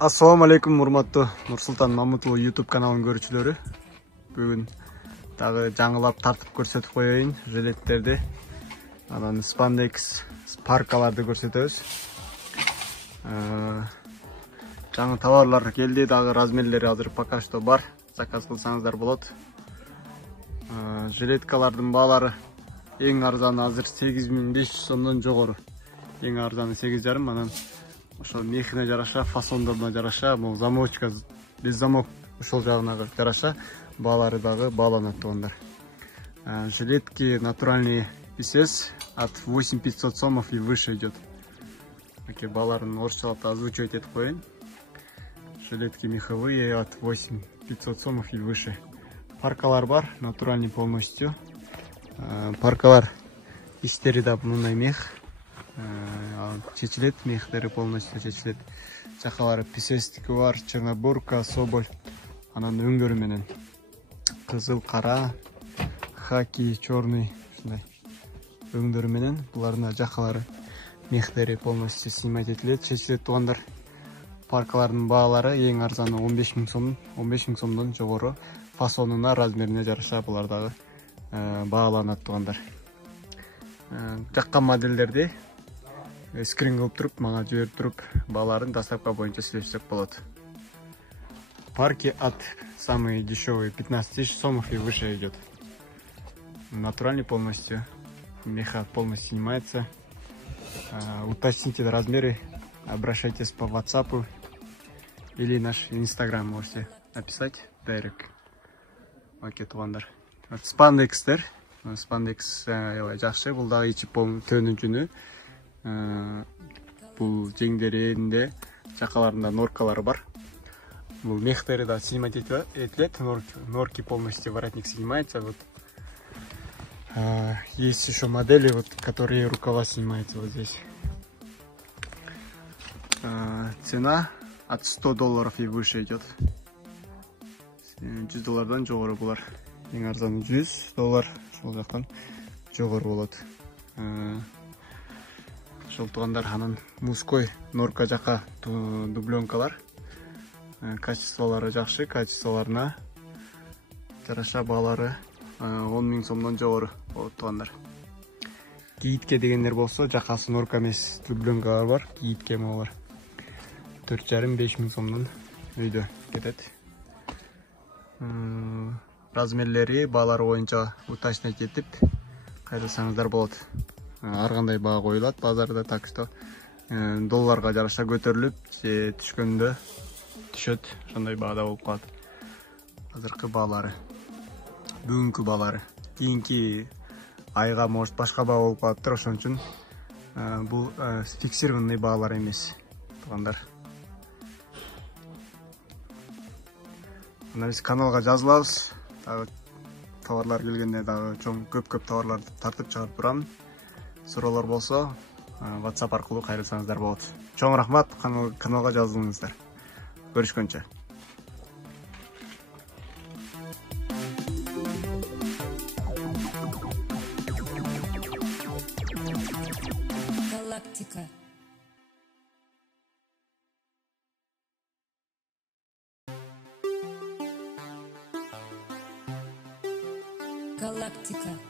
Assalamu alaikum, урматтуу Нурсултан Мамутулу YouTube каналын көрүүчүлөрү. Бүгүн дагы жаңылап тартып көрсөтүп коеюн жилеттерди. Анан спандекс паркаларды көрсөтөбүз. Жаңы товарлар келди, дагы размерлери азыр пока что бар. Заказ кылсаңыздар болот. Жилеткалардын баалары эң арзаны азыр 8500 сомдон жогору. Эң арзаны 8,5, анан ошо мехине жараша, фасондоруна жараша, бул замочка, без замок ошол жагына жараша баалары дагы бааланат тугандар. Жилетки натуральные писес от 8500 сомов и выше идет. Таки бааларын орусчалап озвучивать этип коеюн. Жилетки меховые от 8500 сомов и выше. Паркалар бар, натуральный полностью. Паркалар истери да мындай мех. Чечилет, мехтери полностью чечилет. Жакалары писестики бар, чернобурка, соболь. Анан өңдөрү менен кызыл, кара, хаки, черный, ушундай өңдөрү менен булардын жакалары мехтери полностью снимать этилет, чечилет тугандар. Паркалардын баалары эң арзаны 15000 сом, 15000 сомдон жогору. Фасонуна, размерине жараша булар дагы бааланат тугандар. Жаккан модельдерди скрин кылып туруп, мага жиберип туруп, бааларын доставка боюнча сүйлөшсөк болот. Парки от самые дешевые 15 000 сомов и выше идет. Натуральный полностью, меха полностью снимается. Уточните размеры, обращайтесь по WhatsApp или наш Instagram можете написать дайрект. Окей, тугандар. Спандекстер, спандекс жакшы, бул дагы ичи төнү жүнү. Бул жеңдеринде жакаларында норкалары бар. Бул мехтери да снимать этилет, норки полностью воротник снимается. Вот. Есть еще модели, вот, которые рукава снимаются вот здесь. Цена от $100 и выше идет. $100 жогору булар. Эң арзаны $100, ошол жактан жогору болот. Ошол тугандар, анан мужской норка жака дубленкалар. Качестволары жакшы, качестволарына жараша баалары 10 000 сомдон жогору болот тугандар. Кийитке дегендер болсо, жакасы норка эмес дубленкалар бар, кийитке могулар 4,5-5 000 сомдон үйдө кетет. Размерлери баалары боюнча уточнять этип кайрылсаңыздар болот. Ар кандай баа коюлат базарда, так что долларга жараша көтөрүлүп, же түшкөндө түшөт, ошондой баада болуп калат. Азыркы баалары, бүгүнкү баалары, кийинки айга может башка баа болуп калаттыр, ошон үчүн бул фиксированный баалар эмес тугандар. Мына биз каналга жазылабыз. Товарлар келгенде дагы чоң көп товарларды тартып чыгарып турам. Суроолор болсо, WhatsApp аркылуу кайрылсаңыздар болот. Чоң рахмат, каналга жазылыңыздар. Көрүшкөнчө. Галактика. Галактика.